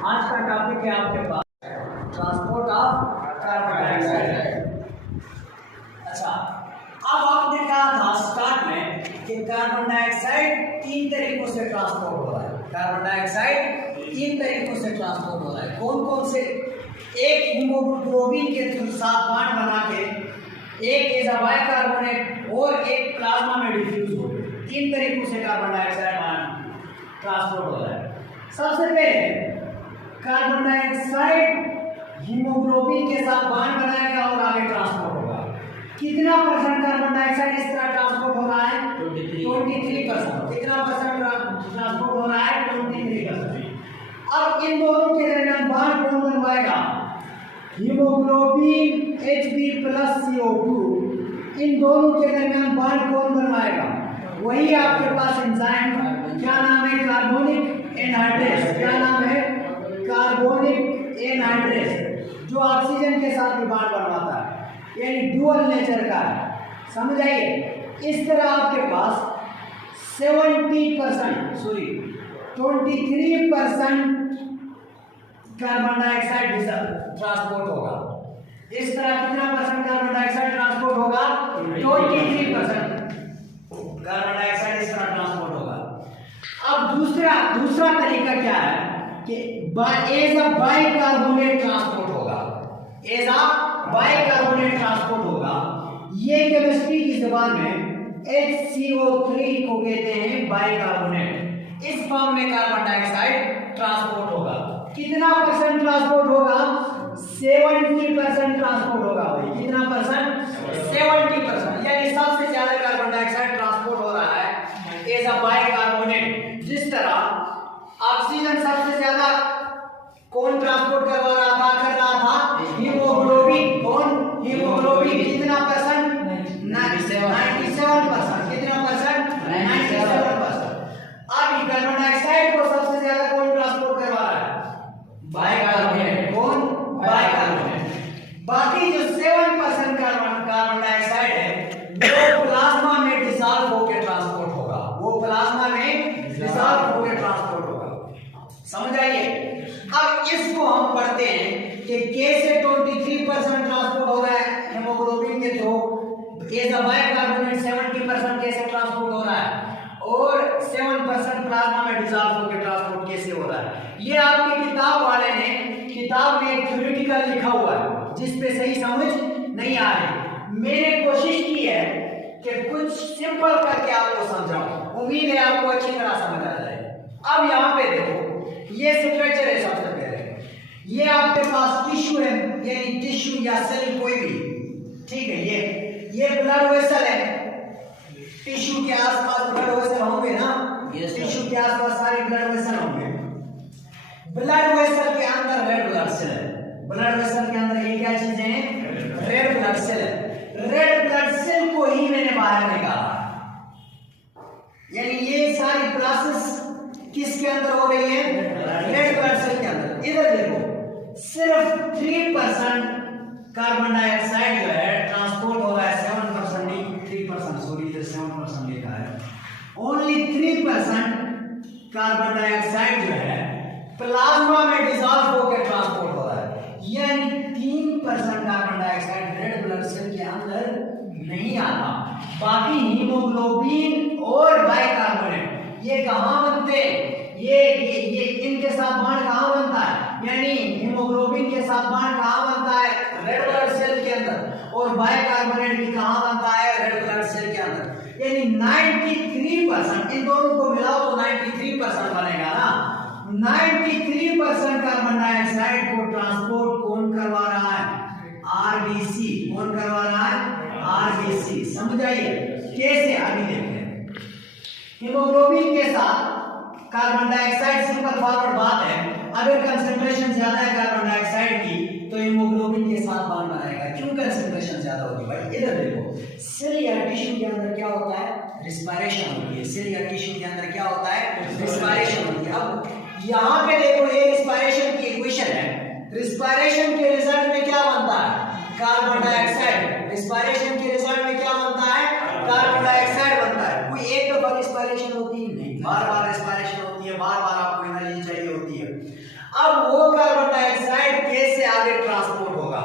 आज का टॉपिक है आपके पास ट्रांसपोर्ट ऑफ कार्बन डाइऑक्साइड। अच्छा, अब आपने कहा था स्टार्ट में कि कार्बन डाइऑक्साइड 3 तरीकों से ट्रांसपोर्ट हो रहा है। कार्बन डाइऑक्साइड 3 तरीकों से ट्रांसपोर्ट हो रहा है। कौन कौन से? एक हीमोग्लोबिन के साथ बॉन्ड बना के, एक एज अ बाइकार्बोनेट और एक प्लाज्मा में डिफ्यूज हो गए। 3 तरीकों से कार्बन डाइऑक्साइड बॉन्ड ट्रांसपोर्ट हो रहा है। सबसे पहले कार्बन डाइऑक्साइड हीमोग्लोबिन के साथ बॉन्ड बनाएगा और आगे ट्रांसपोर्ट होगा। कितना परसेंट कार्बन डाइऑक्साइड इस तरह ट्रांसपोर्ट हो रहा है? 23%। कितना परसेंट ट्रांसपोर्ट हो रहा है? 23%। अब इन दोनों के दरमियान बॉन्ड कौन बनवाएगा? हीमोग्लोबिन Hb+CO2, इन दोनों के दरमियान बॉन्ड कौन बनवाएगा? वही आपके पास एंजाइम, क्या नाम है? Carbonic anhydrase. क्या नाम है? कार्बोनिक एनहाइड्रेस, जो ऑक्सीजन के साथ भी बॉन्ड बनवाता है, यानी डुअल नेचर का है। समझ आइए, इस तरह आपके पास 23% कार्बन डाइऑक्साइड ट्रांसपोर्ट होगा। इस तरह कितना परसेंट कार्बन डाइऑक्साइड ट्रांसपोर्ट होगा? 23% कार्बन डाइऑक्साइड इस तरह ट्रांसपोर्ट होगा। अब दूसरा तरीका क्या है कि एज अ बाइकार्बोनेट ट्रांसपोर्ट होगा। एज अ बाइकार्बोनेट ट्रांसपोर्ट होगा। ये केमिस्ट्री की जुबान में HCO3 को कहते हैं बाइकार्बोनेट। इस फॉर्म में कार्बन डाइऑक्साइड ट्रांसपोर्ट होगा। कितना परसेंट ट्रांसपोर्ट होगा? 70% ट्रांसपोर्ट होगा भाई। कितना परसेंट? 70%, यानी सबसे ज्यादा कार्बन डाइऑक्साइड ट्रांसपोर्ट हो रहा है एज अ बाइकार्बोनेट। जिस तरह ऑक्सीजन सबसे ज्यादा कौन ट्रांसपोर्ट कर रहा था? हीमोग्लोबिन। कौन? हीमोग्लोबिन। कितना परसेंट? 97%। कितना परसेंट? 97%। अब कार्बन डाइऑक्साइड को सबसे ज्यादा कौन ट्रांसपोर्ट करवा रहा है? बाइकार्बोनेट। कौन? बाइकार्बोनेट। बाकी जो 7% कार्बन डाइऑक्साइड है वो प्लाज्मा में डिसॉल्व होकर ट्रांसपोर्ट होगा। वो प्लाज्मा में डिसॉल्व होकर ट्रांसपोर्ट होगा। समझ आइए। अब इसको हम पढ़ते हैं कि कैसे 23% ट्रांसपोर्ट हो रहा है हीमोग्लोबिन के थ्रू, एज अ बाइकार्बोनेट 70% कैसे ट्रांसपोर्ट हो रहा है, और 7% प्लाज्मा में डिसॉल्व होकर ट्रांसपोर्ट कैसे हो रहा है। ये आपकी किताब वाले ने किताब में एक थ्योरेटिकल लिखा हुआ है जिस पे सही समझ नहीं आ रही। मैंने कोशिश की है कि कुछ सिंपल करके आपको समझाऊं। उम्मीद है आपको अच्छी तरह समझ आ जाए। अब यहाँ पे देखो, ये स्ट्रक्चर है। सबसे पहले ये आपके पास टिश्यू है, यानी टिश्यू या सेल कोई भी, ठीक है। ये ब्लड वेसल है। टिश्यू के आसपास ब्लड वेसल होंगे ना? टिश्यू के आसपास सारे ब्लड वेसल होंगे। ब्लड वेसल के अंदर रेड ब्लड सेल है। ब्लड वेसल के अंदर ये क्या चीजें हैं? रेड ब्लड सेल है। रेड ब्लड सेल को ही मैंने बाहर निकाला, यानी ये सारी प्रोसेस किसके अंदर हो रही है? रेड ब्लड सेल के अंदर। इधर देखो, सिर्फ 3% कार्बन डाइऑक्साइड जो है ट्रांसपोर्ट हो रहा है। 7% नहीं, 3%, सॉरी, इधर 7% लिखा है। ओनली 3% कार्बन डाइऑक्साइड जो है प्लाज्मा में डिसॉल्व होकर ट्रांसपोर्ट हो रहा है, यानी 3% carbon dioxide red blood cell के अंदर नहीं आता। बाकी हीमोग्लोबिन और बाइकार्बोनेट ये कहां बनते हैं? ये इनके साथ बॉन्ड कहां बनता है? यानी हीमोग्लोबिन के साथ बॉन्ड कहां बनता है? रेड ब्लड सेल के अंदर। और बाइकार्बोनेट भी कहां बनता है? रेड ब्लड सेल के अंदर। यानी 93%, इन दोनों को मिलाओ तो 93% बनेगा ना। 93% कार्बन डाइऑक्साइड को ट्रांसपोर्ट कौन करवा रहा है? आरबीसी। कौन करवा रहा है? आरबीसी। समझ आइए कैसे, आगे देखते हैं। हीमोग्लोबिन के साथ कार्बन डाइऑक्साइड, सिंपल फॉरवर्ड बात है, अगर कंसंट्रेशन ज्यादा है कार्बन डाइऑक्साइड की तो हीमोग्लोबिन के साथ बॉन्ड बनाएगा। क्यों कंसंट्रेशन ज्यादा होगी भाई? इधर देखो, सेल या टिश्यू के अंदर क्या होता है? रिस्पायरेशन होती है। सेल या टिश्यू के अंदर क्या होता है? रिस्पायरेशन होती है। अब यहाँ पे देखो, ये रिस्पायरेशन की इक्वेशन है। रिस्पायरेशन के रिजल्ट में क्या बनता है? Carbon dioxide. रिस्पायरेशन के रिजल्ट में क्या बनता है? कार्बन डाइऑक्साइड बनता है। कोई एक दफा रिस्पायरेशन होती है नहीं, बार बार रिस्पायरेशन होती है, बार बार आपको एनर्जी चाहिए होती है। अब वो कार्बन डाइऑक्साइड कैसे आगे ट्रांसपोर्ट होगा?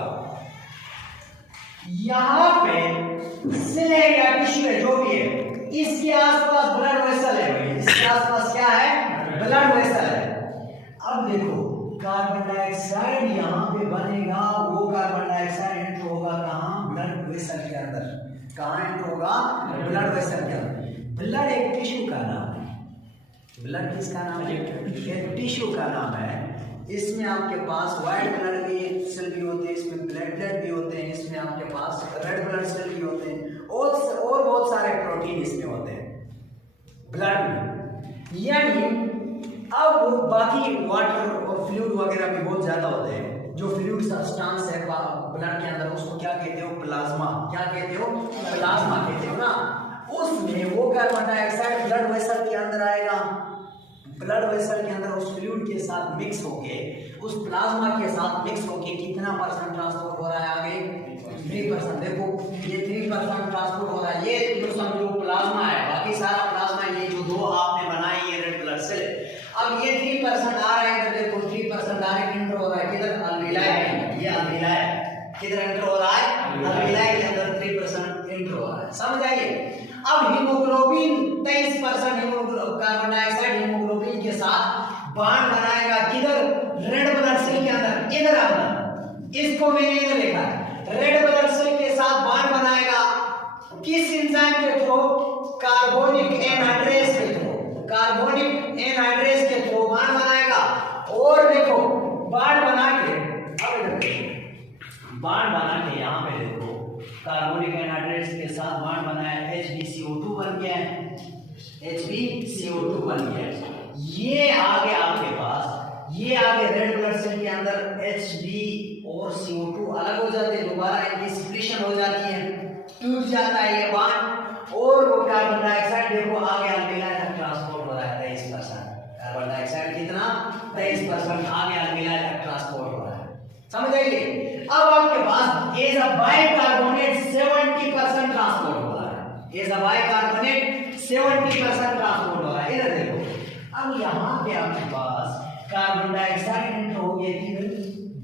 यहां पे सेल है या टिश्यू है जो भी है, इसके आसपास ब्लड वेसल है भाई, इसके आसपास क्या है? ब्लड वेसल है। अब देखो कार्बन डाइऑक्साइड यहां पे बनेगा, वो कार्बन डाइऑक्साइड एंटर होगा कहां? ब्लड वेसल के अंदर। कहां एंटर होगा? ब्लड वेसल के अंदर। ब्लड एक टिश्यू का नाम है। ब्लड किसका नाम है? एक टिश्यू का नाम है। इसमें आपके पास व्हाइट ब्लड के सेल भी होते हैं, इसमें प्लेटलेट भी होते हैं, इसमें आपके पास रेड ब्लड सेल भी होते हैं और बहुत सारे प्रोटीन इसमें होते हैं ब्लड में। यानी अब बाकी वाटर और फ्लूइड वगैरह भी बहुत ज्यादा होते हैं। जो फ्लूइड सब्सटेंस है ब्लड के अंदर उसको क्या कहते हो? प्लाज्मा। क्या कहते हो? प्लाज्मा कहते हो ना। उसमें वो कार्बन डाइऑक्साइड ब्लड वेसल के अंदर आएगा। ब्लड वेसल के अंदर उस फ्लूइड के साथ मिक्स होके, उस प्लाज्मा के साथ मिक्स होके कितना परसेंट ट्रांसपोर्ट हो रहा है आगे? 3%। देखो ये 3% ट्रांसपोर्ट हो रहा है। ये जो समझो प्लाज्मा है, बाकी सारा प्लाज्मा ये जो दो आपने बनाई ये रेड ब्लड सेल। अब ये 3% आ रहा है, देखो 3% डायरेक्ट एंटर हो रहा है किधर? अल्विलाई में। ये अल्विलाई किधर एंटर हो रहा है? अल्विलाई के अंदर 3% एंटर हो रहा है। समझ आइए। अब हीमोग्लोबिन 23% कार्बन डाइऑक्साइड हीमोग्लोबिन के साथ बॉन्ड बनाएगा किधर? रेड ब्लड सेल के अंदर। इधर आना, इसको मैंने इधर लिखा है। रेड ब्लड सेल के साथ बॉन्ड बनाएगा किस एंजाइम के थ्रू? कार्बोनिक एनहाइड्रेज के थ्रू। कार्बोनिक एनहाइड्रेज के थ्रू बॉन्ड बनाएगा। और देखो बॉन्ड बना के, अब इधर देखो बॉन्ड बना के यहां पे देखो कार्बोनिक एनहाइड्रेज के साथ बॉन्ड बनाया, HbCO2 बन गया है। HbCO2 बन गया है। ये आगे आपके पास, ये आगे रेड ब्लड सेल के अंदर Hb और CO2 अलग हो जाते हैं, दोबारा इनकी सिक्रीशन हो जाती है, टूट जाता है ये बॉन्ड, और वो कार्बन डाइऑक्साइड देखो आगे अल्विलाई तक ट्रांसपोर्ट हो रहा है 23%। कार्बन डाइऑक्साइड कितना? 23% आगे अल्विलाई तक ट्रांसपोर्ट हो रहा है। समझ आइए। अब आपके पास एज अ बाइकार्बोनेट 70% ट्रांसपोर्ट हो रहा है। एज अ बाइकार्बोनेट 70% ट्रांसपोर्ट हो रहा है। इधर देखो, अब यहाँ पे आपके पास कार्बन डाइऑक्साइड एंटर हो गया किधर?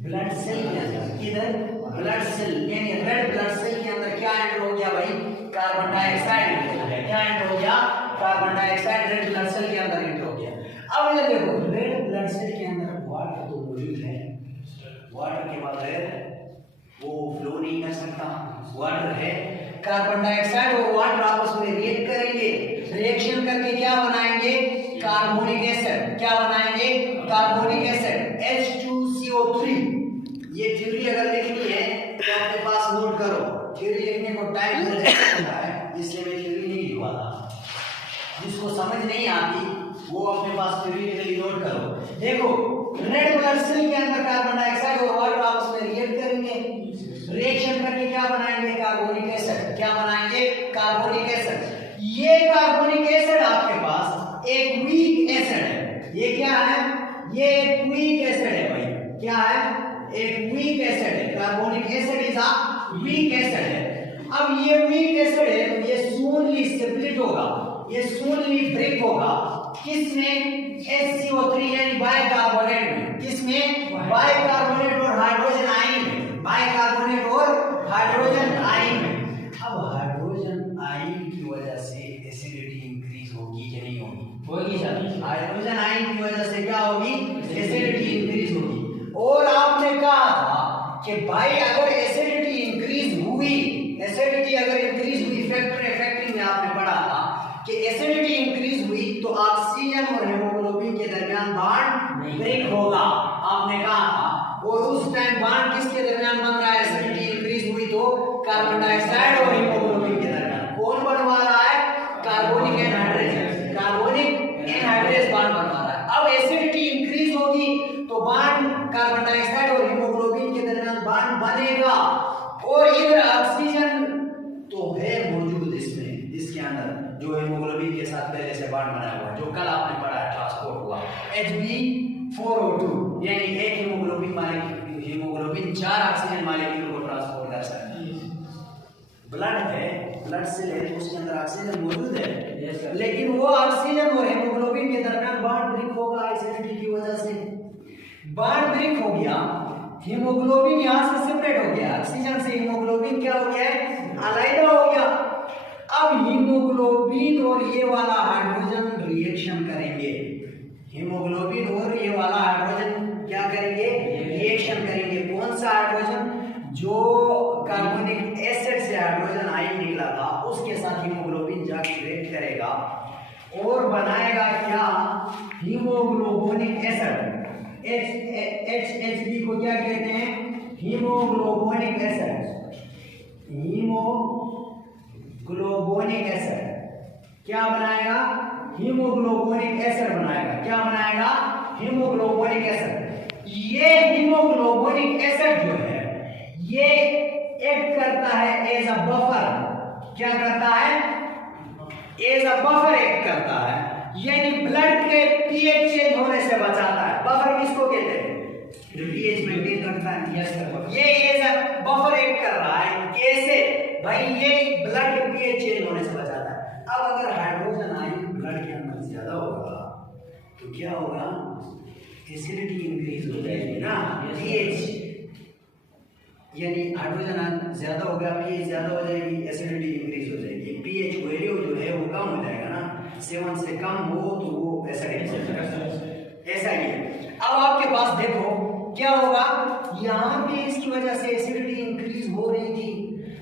ब्लड सेल के अंदर। किधर? ब्लड सेल, यानी रेड ब्लड सेल के अंदर क्या एंटर हो गया भाई? कार्बन डाइऑक्साइड एंटर हो गया। क्या एंटर हो गया? Carbon dioxide red blood cell के अंदर एंटर हो गया। अब ये देखो रेड ब्लड सेल के अंदर वाटर तो मौजूद है, वाटर के बगैर वो फ्लो नहीं कर सकता। वाटर है, कार्बन डाइऑक्साइड और वाटर आपस में रिएक्ट करेंगे, रिएक्शन करके क्या बनाएंगे? Carbonic acid. क्या बनाएंगे? Carbonic acid H2CO3। ये थ्योरी अगर लिखनी है तो आपके पास नोट करो। थ्योरी लिखने को टाइम लगता है, इसलिए मैं थ्योरी नहीं लिखवाता। जिसको समझ नहीं आती वो अपने पास थ्योरी के लिए नोट करो। देखो रेड ब्लड सेल के अंदर कार्बन डाइऑक्साइड और वाटर आपस में रिएक्ट करेंगे, रिएक्शन करके क्या बनाएंगे? Carbonic acid. क्या बनाएंगे? Carbonic acid. ये कार्बोनिक एसिड आपके पास एक वीक एसिड है। ये क्या है? ये एक वीक एसिड है भाई। क्या है? एक वीक एसिड है। Carbonic acid is a weak acid है। अब ये वीक एसिड है तो ये सूनली स्प्लिट होगा, ये सूनली ब्रेक होगा किसमें? HCO3 यानी बाइकार्बोनेट में। किसमें? बाइकार्बोनेट और हाइड्रोजन आयन में। बाइकार्बोनेट और हाइड्रोजन आयन में। अब हाइड्रोजन आयन की वजह से एसिडिटी इंक्रीज होगी कि नहीं होगी? होगी सर। हाइड्रोजन आयन की वजह से क्या होगी? एसिडिटी इंक्रीज होगी। और आपने कहा था कि भाई अगर एसिडिटी इंक्रीज हुई, एसिडिटी अगर इंक्रीज हुई, फैक्टर इफेक्टिव में आपने पढ़ा था कि एसिडिटी इंक्रीज हुई तो ऑक्सीजन और हेमोग्लोबिन के दरमियान बॉन्ड ब्रेक होगा, आपने कहा था। और उस टाइम बॉन्ड किसके दरमियान बन रहा है? एसिडिटी इंक्रीज हुई तो कार्बन डाइऑक्साइड और हीमोग्लोबिन के दरमियान कौन बनवा रहा है? Carbonic anhydrase. Carbonic anhydrase bond बनवा रहा है। अब एसिडिटी इंक्रीज होगी तो बॉन्ड कार्बन डाइऑक्साइड और हीमोग्लोबिन के दरमियान बॉन्ड बनेगा। और इधर ऑक्सीजन तो है मौजूद इसमें, इसके अंदर जो हेमोग्लोबिन के साथ पहले से बॉन्ड बना हुआ है, जो कल आपने पढ़ा है ट्रांसपोर्ट हुआ Hb4O2, यानी एक haemoglobin molecule, haemoglobin 4 oxygen molecule को ट्रांसपोर्ट कर सकता है। ब्लड है, ब्लड सेल है तो उसके अंदर ऑक्सीजन मौजूद है, लेकिन वो ऑक्सीजन और हेमोग्लोबिन के दरमियान बॉन्ड ब्रेक होगा एसिडिटी की वजह से। बॉन्ड ब्रेक हो गया, हीमोग्लोबिन यहां से सेपरेट हो गया, ऑक्सीजन से हीमोग्लोबिन क्या हो गया है, अलग हो गया। अब हीमोग्लोबिन और ये वाला हाइड्रोजन रिएक्शन करेंगे, हीमोग्लोबिन और ये वाला हाइड्रोजन क्या करेंगे, रिएक्शन करेंगे। कौन सा हाइड्रोजन, जो कार्बोनिक एसिड से हाइड्रोजन आयन निकला था उसके साथ हीमोग्लोबिन जाके रिएक्ट करेगा और बनाएगा क्या, हीमोग्लोबिनिक एसिड। HHB को क्या कहते हैं, हीमोग्लोबिनिक एसिड। हीमोग्लोबिनिक एसिड क्या बनाएगा, हीमोग्लोबिनिक एसिड बनाएगा। क्या बनाएगा, हीमोग्लोबिनिक एसिड। ये हीमोग्लोबिनिक एसिड जो है ये एक्ट करता है एज अ बफर। क्या करता है, एज अ बफर एक्ट करता है, यानी ब्लड के पीएच चेंज होने से बचाता है। बफर किसको कहते हैं, जो पीएच मेंटेन रखता है। यस सर, ये एज अ बफर एक्ट कर रहा है। कैसे भाई, ये ब्लड के पीएच चेंज होने से बचाता है। अब अगर हाइड्रोजन आयन ब्लड के अंदर ज्यादा होगा तो क्या होगा, एसिडिटी इंक्रीज हो जाएगी ना, पीएच, यानी हाइड्रोजन आयन ज्यादा हो गया, पीएच ज्यादा हो जाएगी, एसिडिटी इंक्रीज हो जाएगी। पीएच वैल्यू जो है वो कम हो जाएगा ना, 7 से कम हो तो वो एसिडिक हो जाएगा। ऐसा ही है। अब आपके पास देखो क्या होगा, यहाँ पे इसकी वजह से एसिडिटी इंक्रीज हो रही थी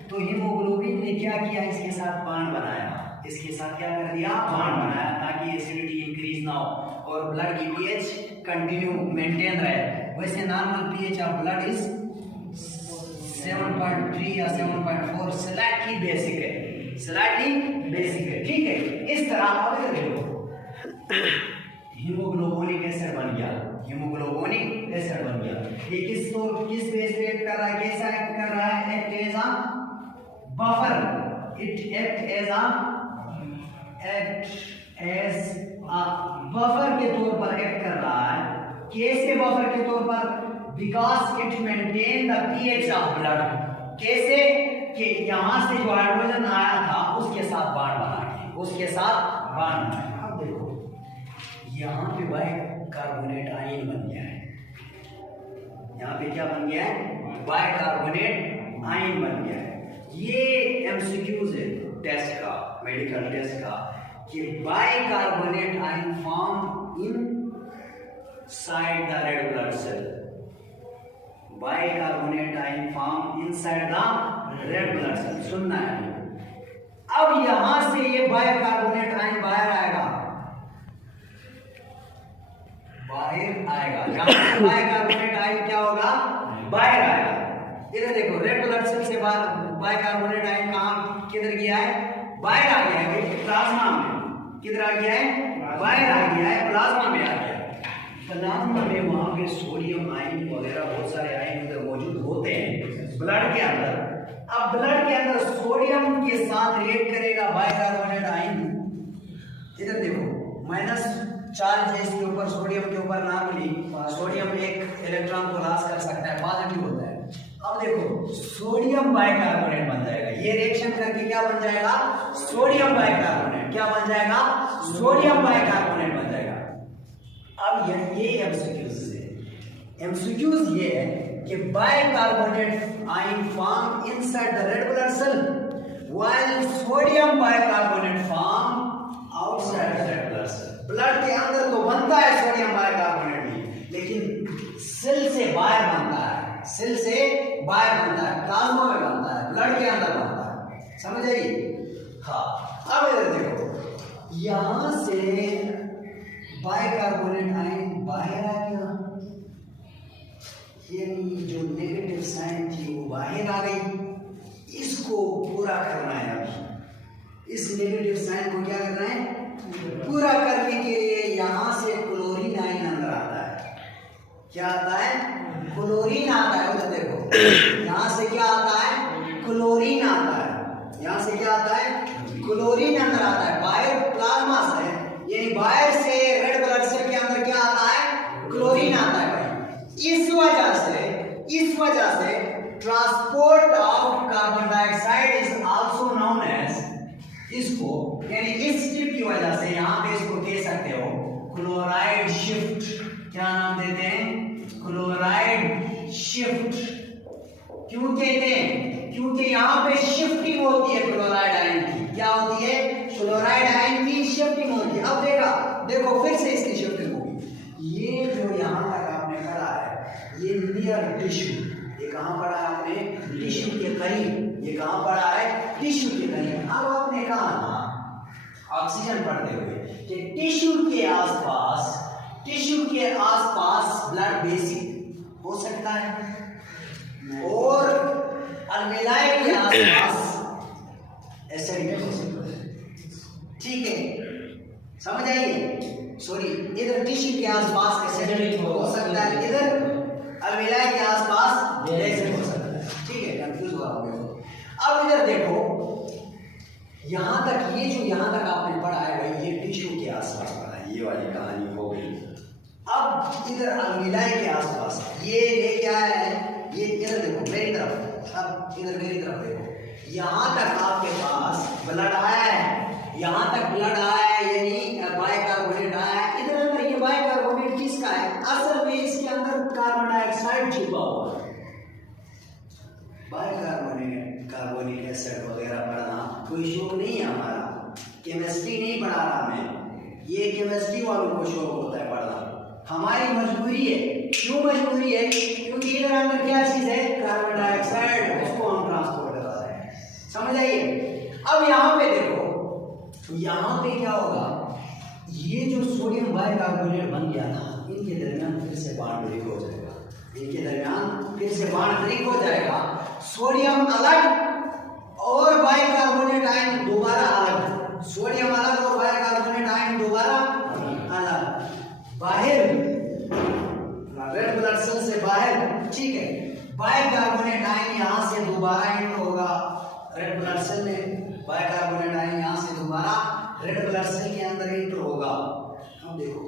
तो हीमोग्लोबिन ने क्या किया, इसके साथ बॉन्ड बनाया। इसके साथ क्या कर दिया, बॉन्ड बनाया, ताकि एसिडिटी इंक्रीज ना हो और ब्लड की पीएच कंटिन्यू मेंटेन रहे। वैसे normal pH of blood is 7.3 या 7.4, स्लाइटली बेसिक है, स्लाइटली बेसिक है, ठीक है। इस तरह अब देखो हीमोग्लोबिनिक एसिड बन गया, हीमोग्लोबिनिक एसिड बन गया। ये किस बेस पे एक्ट कर रहा है, कैसा एक्ट कर रहा है, act as a buffer, it act as a buffer के तौर पर एक्ट कर रहा है। कैसे बफर के तौर पर, because it maintain the pH of blood. कैसे कि यहां से जो हाइड्रोजन आया था उसके साथ बॉन्ड बना के, उसके साथ बॉन्ड बना। अब देखो यहां पे बाइकार्बोनेट आयन बन गया है, यहां पे क्या बन गया है, बाइकार्बोनेट आयन बन गया है। ये एमसीक्यूज है टेस्ट का, मेडिकल टेस्ट का, कि bicarbonate ion form inside the red blood cell. Bicarbonate ion form inside the red blood cell, सुनना है। अब यहां से ये बाइकार्बोनेट आयन बाहर आएगा, बाहर आएगा, यहां से बाइकार्बोनेट आयन क्या होगा, बाहर आएगा। इधर देखो रेड ब्लड सेल से बाइकार्बोनेट आयन कहां, किधर गया है, बाहर आ गया है, प्लाज्मा में। किधर आ गया है, बाहर आ गया है, प्लाज्मा में आ गया है। प्लाज्मा में वहां पे सोडियम आयन वगैरह बहुत सारे आयन उधर मौजूद होते हैं ब्लड के अंदर। अब ब्लड के अंदर सोडियम के साथ रिएक्ट करेगा बाइकार्बोनेट आयन। इधर देखो माइनस चार्ज है इसके ऊपर, सोडियम के ऊपर। नॉर्मली सोडियम एक इलेक्ट्रॉन को लॉस कर सकता है, पॉजिटिव होता है। अब देखो सोडियम बाइकार्बोनेट बन जाएगा, ये रिएक्शन करके क्या बन जाएगा, सोडियम बाइकार्बोनेट। क्या बन जाएगा, सोडियम बाइकार्बोनेट बन जाएगा। अब ये एमसीक्यूज है, एमसीक्यूज ये है कि bicarbonate ion form inside the red blood cell while sodium bicarbonate form outside the red blood cell. Blood के अंदर तो बनता है सोडियम बाइकार्बोनेट भी, लेकिन सेल से बाहर बनता है, सेल से बाहर बनता है, प्लाज्मा में बनता है, ब्लड के अंदर बनता है। समझ आइए। हाँ, अब इधर देखो यहां से बाइकार्बोनेट आयन बाहर आ गया, यानी जो नेगेटिव साइन थी वो बाहर आ गई। इसको पूरा करना है अभी, इस नेगेटिव साइन को क्या करना है, पूरा करने के लिए यहां से क्लोरीन आयन अंदर आता है। क्या आता है, क्लोरीन आता है। उधर देखो यहां से क्या आता है, क्लोरीन आता है। यहां से क्या आता है, क्लोरीन अंदर आता है बाहर प्लाज्मा से, यानी बाहर से रेड ब्लड सेल के अंदर क्या आता है, क्लोरीन आता है। इस वजह से transport of carbon dioxide is also known as, इसको यानी इस स्टेप की वजह से यहां पे इसको कह सकते हो क्लोराइड शिफ्ट। क्या नाम देते हैं, शिफ्ट क्यों कहते हैं? क्योंकि यहाँ पे शिफ्टिंग होती है क्लोराइड आयन की। क्या होती है? क्लोराइड आयन की शिफ्टिंग होती है। अब देखो फिर से इसकी शिफ्टिंग होगी। ये जो यहाँ तक आपने पढ़ा है ये नियर टिश्यू, ये कहाँ पढ़ा है आपने? टिश्यू के करीब। ये कहाँ पढ़ा है? टिश्यू के करीब। अब आपने कहा ना ऑक्सीजन पढ़ते हुए कि टिश्यू के आसपास ब्लड बेसिक हो सकता है और अलविलाई के आसपास एसिडिक हो सकता है। ठीक है, समझ आइए? सॉरी, इधर टिश्यू के आसपास एसिडिक हो सकता है, इधर अलविलाई के आसपास बेसिक हो सकता है। ठीक है, कंफ्यूज हुआ होगा। अब इधर देखो, यहाँ तक ये जो यहाँ तक आपने पढ़ा है भाई ये टिश्यू के आसपास पढ़ा है, ये वाली कहानी हो गई। अब इधर अलविलाई के आसपास ये क्या है? ये इधर देखो मेरी तरफ, अब इधर मेरी तरफ देखो, यहाँ तक आपके पास ब्लड आया है, यहाँ तक ब्लड आया है यानी बाइकार्बोनेट आया है। इधर अंदर ये बाइकार्बोनेट किसका है? असल में इसके अंदर कार्बन डाइऑक्साइड छिपा हुआ है। कार्बोनिक एसिड वगैरह पढ़ना कोई शौक नहीं है हमारा, केमिस्ट्री नहीं पढ़ा रहा मैं, ये केमिस्ट्री वालों को शौक होता है पढ़ना। हमारी मजबूरी है। क्यों मजबूरी है? क्योंकि इधर अंदर क्या चीज है? कार्बन डाइऑक्साइड, उसको हम ट्रांसपोर्ट करा रहे हैं। समझ आइए? अब यहाँ पे देखो, यहाँ पे क्या होगा? ये जो सोडियम बाइकार्बोनेट बन गया था, इनके दरमियान फिर से बॉन्ड ब्रेक हो जाएगा, इनके दरमियान फिर से बॉन्ड ब्रेक हो जाएगा। सोडियम अलग और बाइकार्बोनेट आयन दोबारा अलग, सोडियम अलग और बाइकार्बोनेट आयन दोबारा अलग, बाहर रेड ब्लड सेल से बाहर। ठीक है, बाइकार्बोनेट आयन यहाँ से दोबारा एंटर होगा रेड ब्लड सेल में, बाइकार्बोनेट आयन यहाँ से दोबारा रेड ब्लड सेल के अंदर एंटर होगा। अब देखो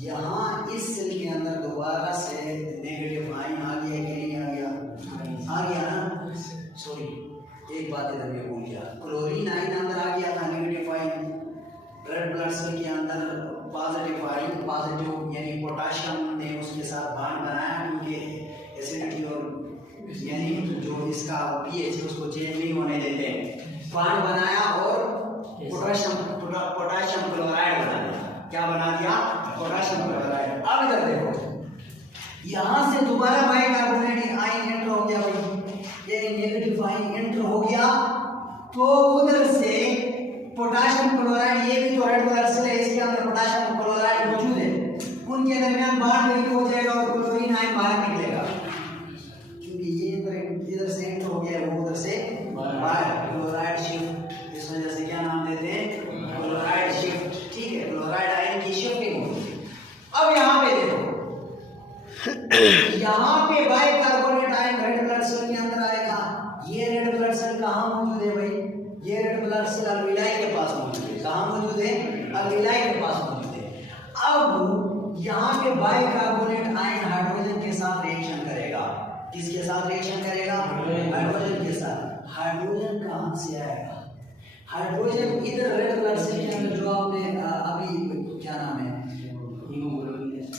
यहाँ इस सेल के अंदर दोबारा से नेगेटिव आयन आ गया कि नहीं आ गया? आ गया ना। सॉरी, एक बात इधर में भूल गया, क्लोरीन आयन अंदर आ गया था, negative ion. Red blood cell के अंदर पॉजिटिव आयन, पॉजिटिव यानी पोटेशियम ने उसके साथ बॉन्ड बनाया, क्योंकि एसिडिटी और यानी जो इसका पीएच उसको चेंज नहीं होने देते, बॉन्ड बनाया और पोटेशियम क्लोराइड बना दिया। क्या बना दिया? Potassium chloride. अब इधर देखो, यहाँ से दोबारा बाइकार्बोनेट आयन एंटर हो गया भाई, यानी नेगेटिव आयन एंटर हो गया, तो उधर से पोटेशियम क्लोराइड, ये भी जो रेड ब्लड सेल है इसके अंदर पोटेशियम क्लोराइड मौजूद है, उनके दरमियान बॉन्ड ब्रेक हो जाएगा और क्लोरीन आयन बाहर निकलेगा, क्योंकि ये इधर से एंटर हो गया है, वो उधर से बाहर। क्लोराइड शिफ्ट, इस वजह से क्या नाम देते हैं? Chloride shift. ठीक है, क्लोराइड आयन की शिफ्टिंग होती है। अब यहाँ पे देखो, यहाँ पे bicarbonate ion red blood cell के अंदर आएगा। ये रेड ब्लड सेल कहाँ मौजूद है भाई? ये रेड ब्लड सेल अलविलाई के पास मौजूद है। कहाँ मौजूद है? अलविलाई के पास मौजूद है। अब यहाँ पे बाइकार्बोनेट आयन हाइड्रोजन के साथ रिएक्शन करेगा। किसके साथ रिएक्शन करेगा? हाइड्रोजन के साथ। हाइड्रोजन कहाँ से आएगा? हाइड्रोजन इधर रेड ब्लड सेल के अंदर जो आपने अभी क्या नाम है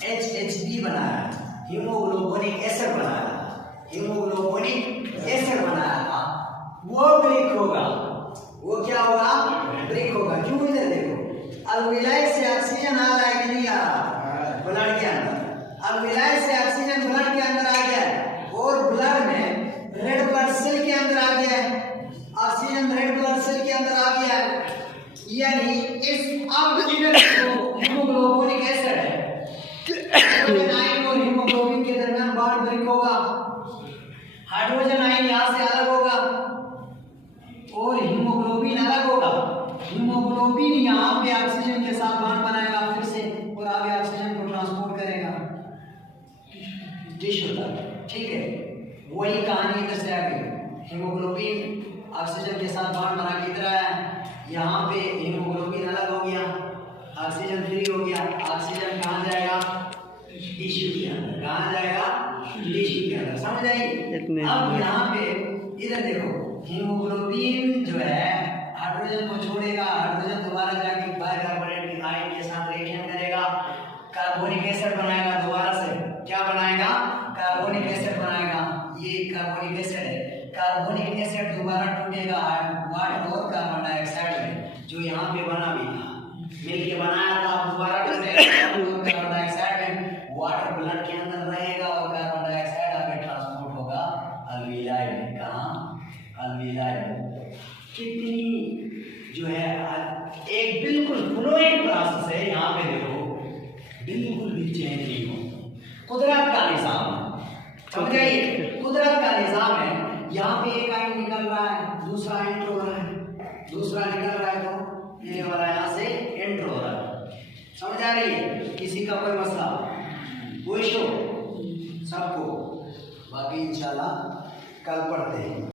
HHB बनाया, हीमोग्लोबिनिक एसिड बनाया, हीमोग्लोबिनिक एसिड बनाया था, वो ब्रेक होगा। वो क्या होगा? ब्रेक होगा। क्यों? इधर देखो, अलविलाई से ऑक्सीजन आ रहा है कि नहीं आ रहा? ब्लड के अंदर अलविलाई से ऑक्सीजन ब्लड के अंदर आ गया है और ब्लड में रेड ब्लड सेल के अंदर आ गया है, ऑक्सीजन रेड ब्लड सेल के अंदर आ गया है, यानी इस हीमोग्लोबिनिक एसिड है, हाइड्रोजन आयन और हीमोग्लोबिन के दरमियान बॉन्ड ब्रेक होगा। हाइड्रोजन आयन यहाँ से अलग होगा और हीमोग्लोबिन अलग होगा। हीमोग्लोबिन यहाँ पे ऑक्सीजन के साथ बॉन्ड बनाएगा फिर से और आगे ऑक्सीजन को ट्रांसपोर्ट करेगा टिश्यू तक। ठीक है, वही कहानी इधर से आ गई। हीमोग्लोबिन ऑक्सीजन के साथ बॉन्ड बना के इधर आया, यहाँ पे हीमोग्लोबिन अलग हो गया, ऑक्सीजन फ्री हो गया। ऑक्सीजन कहाँ जाएगा? टिश्यू के अंदर। कहाँ जाएगा? टिश्यू के अंदर। समझ आई? अब यहाँ पे इधर देखो, हीमोग्लोबिन जो है हाइड्रोजन को छोड़ेगा, हाइड्रोजन दोबारा जाके बाइकार्बोनेट आयन के साथ रिएक्शन करेगा, कार्बोनिक एसिड बनाएगा दोबारा से। क्या बनाएगा? कार्बोनिक एसिड बनाएगा। ये कार्बोनिक एसिड है, कार्बोनिक एसिड दोबारा टूटेगा वाटर और कार्बन डाइऑक्साइड में, जो यहाँ पे बना भी था, मिलके बनाया था, अब दोबारा टूटेगा कार्बन डाइऑक्साइड में, वाटर ब्लड के अंदर रहेगा और कार्बन डाइऑक्साइड आगे ट्रांसपोर्ट होगा अल्वीलाई में। कहाँ? अल्वीलाई में। कितनी जो है एक बिल्कुल फ्लोइंग प्रोसेस है, यहाँ पे देखो बिल्कुल भी चेंज नहीं हो, कुदरत का निजाम है, समझाइए, कुदरत का निजाम है। यहाँ पे एक आयन निकल रहा है, दूसरा एंटर हो रहा है, दूसरा निकल रहा है तो ये वाला यहाँ से एंटर हो रहा है, समझ आ रही है? किसी का कोई मसला कोई शो सबको, बाकी इंशाल्लाह कल पढ़ते हैं।